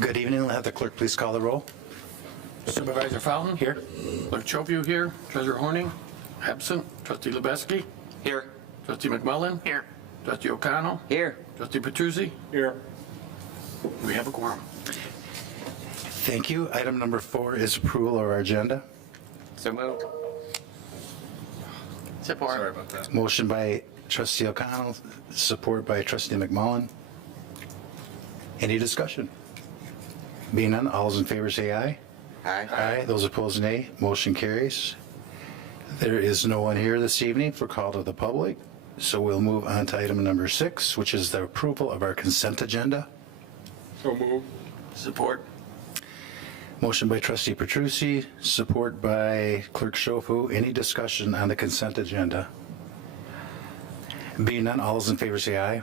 Good evening. Will have the clerk please call the roll? Supervisor Fountain? Here. Clerk Chopu here. Treasurer Horning? Absent. Trustee Lubeski? Here. Trustee McMullen? Here. Trustee O'Connell? Here. Trustee Petruzzi? Here. We have a quorum. Thank you. Item number 4 is approval of our agenda. So moved. Support. Sorry about that. Motion by trustee O'Connell, support by trustee McMullen. Any discussion? Being none, all those in favor say aye. Aye. Aye. Those opposed, nay. Motion carries. There is no one here this evening for call to the public, so we'll move on to item number 6, which is the approval of our consent agenda. So move. Support. Motion by trustee Petrucci, support by clerk Schofu. Any discussion on the consent agenda? Being none, all those in favor say aye.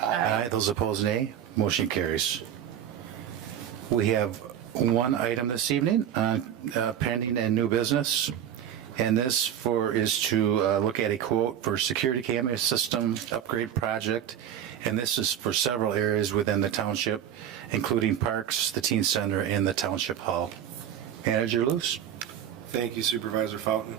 Aye. Those opposed, nay. Motion carries. We have one item this evening on pending and new business, and this is to look at a quote for security camera system upgrade project, and this is for several areas within the township, including parks, the teen center, and the township hall. Manager Luce. Thank you, Supervisor Fountain.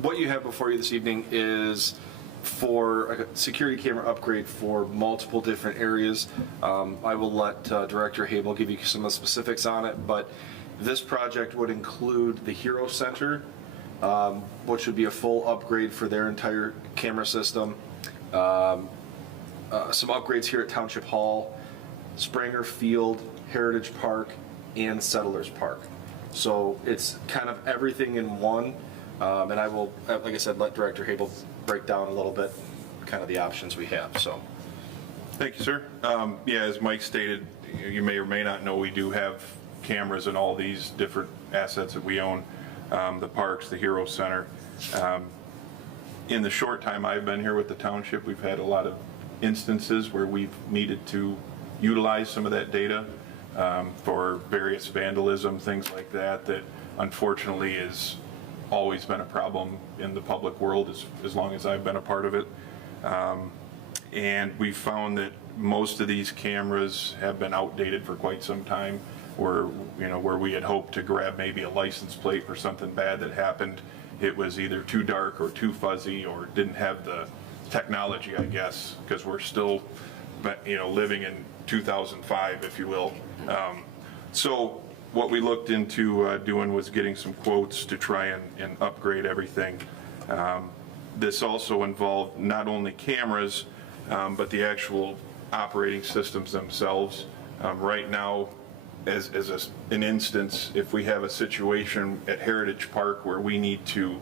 What you have before you this evening is for a security camera upgrade for multiple different areas. I will let Director Habel give you some of the specifics on it, but this project would include the Hero Center, which would be a full upgrade for their entire camera system. Some upgrades here at Township Hall, Springer Field, Heritage Park, and Settlers Park. So it's kind of everything in one. And I will, like I said, let Director Habel break down a little bit kind of the options we have. So, Thank you, sir. Yeah, as Mike stated, you may or may not know, we do have cameras in all these different assets that we own, the parks, the Hero Center. In the short time I've been here with the township, we've had a lot of instances where we've needed to utilize some of that data for various vandalism, things like that, that unfortunately is always been a problem in the public world as long as I've been a part of it. And we found that most of these cameras have been outdated for quite some time, where we had hoped to grab maybe a license plate for something bad that happened. It was either too dark or too fuzzy or didn't have the technology, I guess, because we're still living in 2005, if you will. So what we looked into doing was getting some quotes to try and upgrade everything. This also involved not only cameras, but the actual operating systems themselves. Right now, as an instance, if we have a situation at Heritage Park where we need to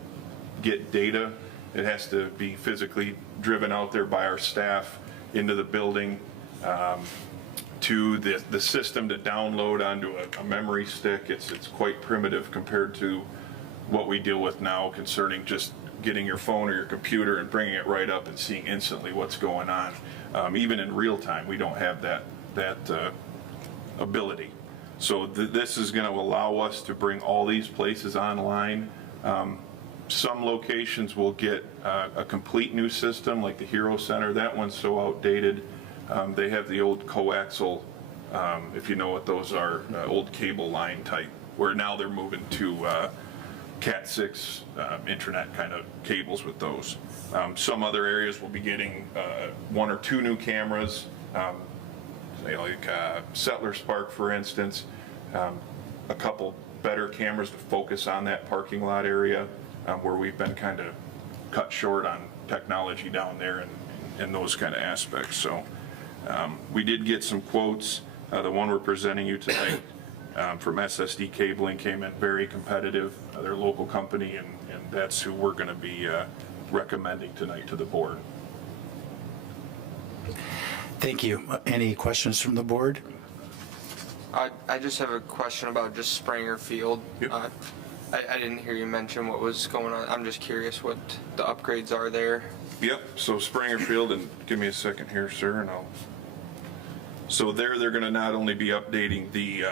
get data, it has to be physically driven out there by our staff into the building, to the system to download onto a memory stick. It's quite primitive compared to what we deal with now concerning just getting your phone or your computer and bringing it right up and seeing instantly what's going on. Even in real time, we don't have that ability. So this is going to allow us to bring all these places online. Some locations will get a complete new system, like the Hero Center. That one's so outdated. They have the old coaxial, if you know what those are, old cable line type, where now they're moving to Cat 6 internet kind of cables with those. Some other areas will be getting 1 or 2 new cameras, like Settlers Park, for instance, a couple better cameras to focus on that parking lot area where we've been kind of cut short on technology down there and those kind of aspects. So we did get some quotes. The one we're presenting you tonight from SSD Cabling came in very competitive. They're a local company, and that's who we're going to be recommending tonight to the board. Thank you. Any questions from the board? I just have a question about just Springer Field. Yep. I didn't hear you mention what was going on. I'm just curious what the upgrades are there. Yep, so Springer Field, and give me a second here, sir, and so they're going to not only be updating the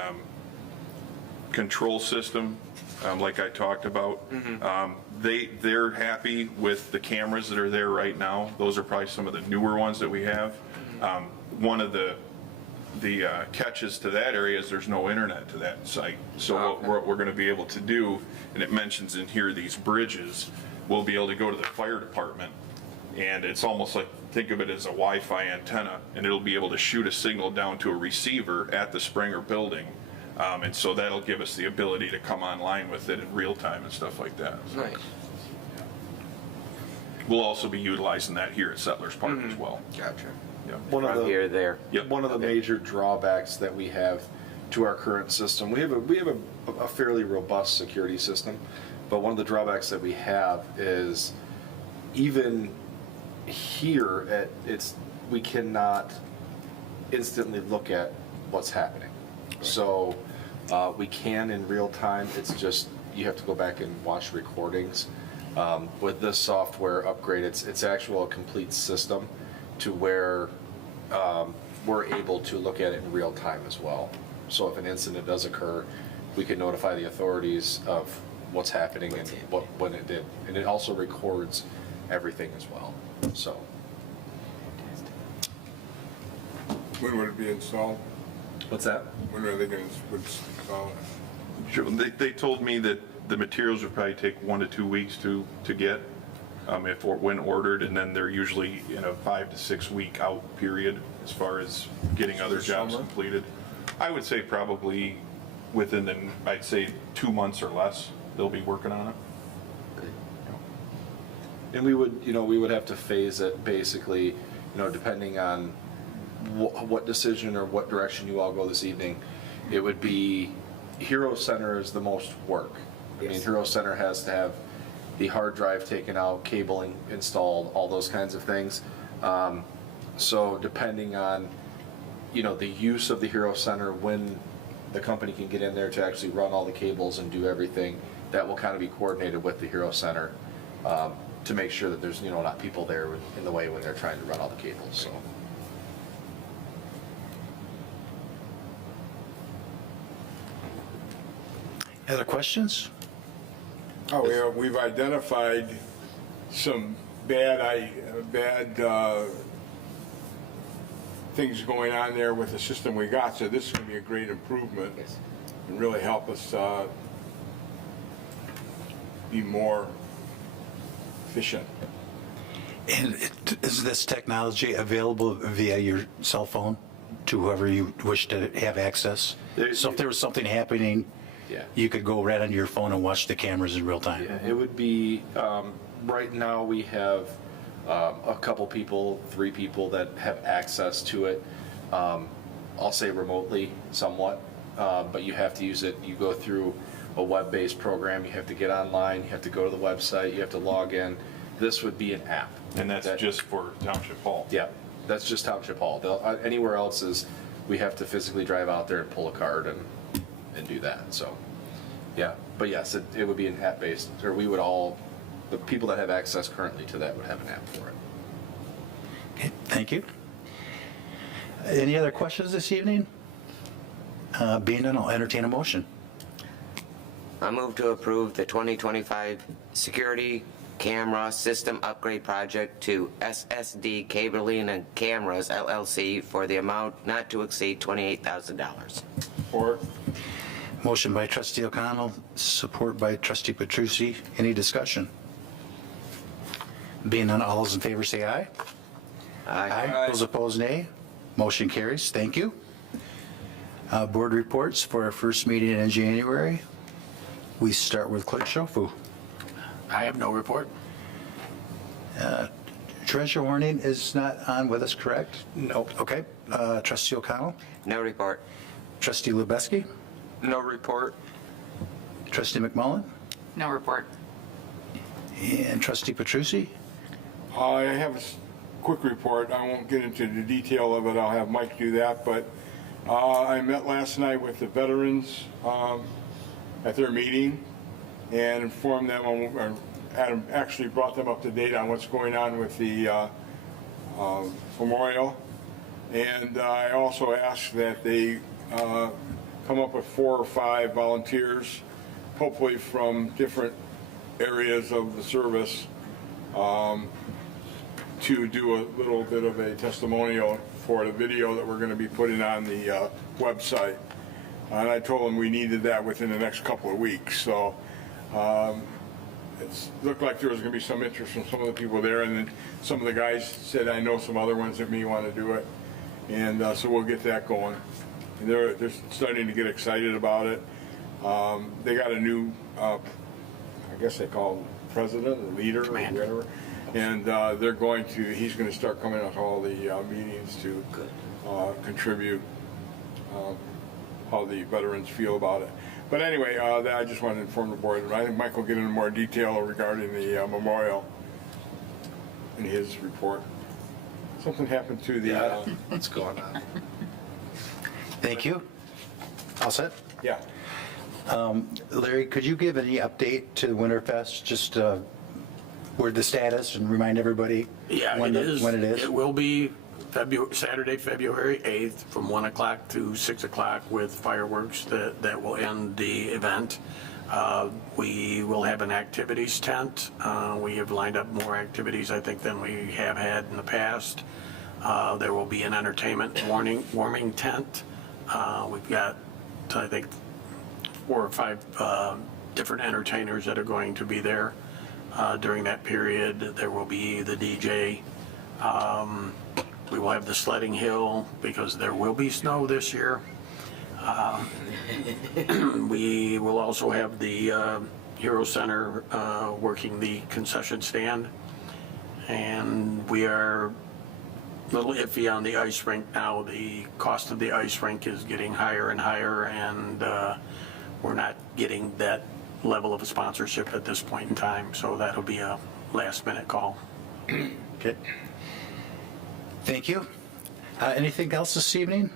control system, like I talked about. Mm-hmm. They're happy with the cameras that are there right now. Those are probably some of the newer ones that we have. One of the the catches to that area is there's no internet to that site. So what we're going to be able to do, and it mentions in here these bridges, we'll be able to go to the fire department, and it's almost like, think of it as a Wi-Fi antenna, and it'll be able to shoot a signal down to a receiver at the Springer building. And so that'll give us the ability to come online with it in real time and stuff like that. Nice. We'll also be utilizing that here at Settlers Park as well. Gotcha. Yeah. One of the Here, there. Yep. One of the major drawbacks that we have to our current system, we have a fairly robust security system, but one of the drawbacks that we have is even here we cannot instantly look at what's happening. So we can in real time, it's just, you have to go back and watch recordings. With this software upgrade, it's actual a complete system to where we're able to look at it in real time as well. So if an incident does occur, we can notify the authorities of what's happening and when it did. And it also records everything as well, so. When would it be installed? What's that? When are they going to install it? Sure. They told me that the materials would probably take 1 to 2 weeks to get, when ordered, and then they're usually in a 5 to 6 week out period as far as getting other jobs Summer? completed. I would say probably within I'd say 2 months or less, they'll be working on it. And we would have to phase it basically, depending on what decision or what direction you all go this evening. It would be, Hero Center is the most work. I mean, Hero Center has to have the hard drive taken out, cabling installed, all those kinds of things. So depending on, the use of the Hero Center, when the company can get in there to actually run all the cables and do everything, that will kind of be coordinated with the Hero Center to make sure that there's, not people there in the way when they're trying to run all the cables, so. Other questions? Oh, yeah, we've identified some bad things going on there with the system we got, so this is going to be a great improvement and really help us be more efficient. And is this technology available via your cell phone to whoever you wish to have access? So if there was something happening, Yeah. you could go right onto your phone and watch the cameras in real time? Yeah, it would be, right now we have a couple people, 3 people that have access to it. I'll say remotely somewhat, but you have to use it. You go through a web-based program, you have to get online, you have to go to the website, you have to log in. This would be an app. And that's just for Township Hall. Yeah, that's just Township Hall. Anywhere else is, we have to physically drive out there and pull a card and do that, so. Yeah, but yes, it would be an app-based, or the people that have access currently to that would have an app for it. Okay, thank you. Any other questions this evening? Being none, I'll entertain a motion. I move to approve the 2025 security camera system upgrade project to SSD Cabling and Cameras LLC for the amount not to exceed $28,000. Or Motion by trustee O'Connell, support by trustee Petrucci. Any discussion? Being none, all those in favor say aye. Aye. Those opposed, nay. Motion carries. Thank you. Board reports for our first meeting in January. We start with Clerk Schofu. I have no report. Treasurer Warning is not on with us, correct? Nope. Okay. Trustee O'Connell, No report. trustee Lubeski, No report. trustee McMullen, No report. and trustee Petrucci. I have a quick report. I won't get into the detail of it. I'll have Mike do that, but I met last night with the veterans at their meeting and informed them, or Adam actually brought them up to date on what's going on with the memorial. And I also asked that they come up with 4 or 5 volunteers, hopefully from different areas of the service, to do a little bit of a testimonial for the video that we're going to be putting on the website. And I told them we needed that within the next couple of weeks. So it looked like there was going to be some interest from some of the people there. And then some of the guys said, I know some other ones that may want to do it. And so we'll get that going. And they're starting to get excited about it. They got a new, I guess they call him president or leader or whatever. And he's going to start coming to all the meetings to contribute how the veterans feel about it. But anyway, I just wanted to inform the board. I think Mike will get into more detail regarding the memorial in his report. Something happened to the... What's going on? Thank you. All set? Yeah. Larry, could you give any update to the Winterfest, just where the status, and remind everybody Yeah, when it is. it is? It will be Saturday, February 8th from 1 o'clock to 6 o'clock with fireworks that will end the event. We will have an activities tent. We have lined up more activities, I think, than we have had in the past. There will be an entertainment warming tent. We've got, I think, 4 or 5 different entertainers that are going to be there during that period. There will be the DJ. We will have the sledding hill because there will be snow this year. We will also have the Hero Center working the concession stand. And we are a little iffy on the ice rink now. The cost of the ice rink is getting higher and higher, and we're not getting that level of sponsorship at this point in time. So that'll be a last-minute call. Okay. Thank you. Anything else this evening?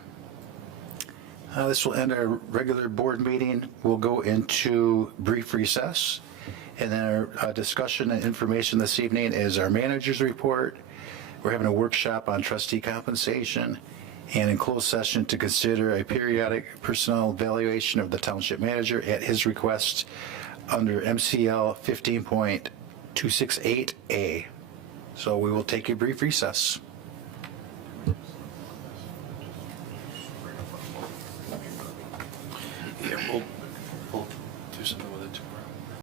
This will end our regular board meeting. We'll go into brief recess. And then our discussion and information this evening is our manager's report. We're having a workshop on trustee compensation, and in closed session to consider a periodic personnel evaluation of the township manager at his request under MCL 15.268A. So we will take a brief recess.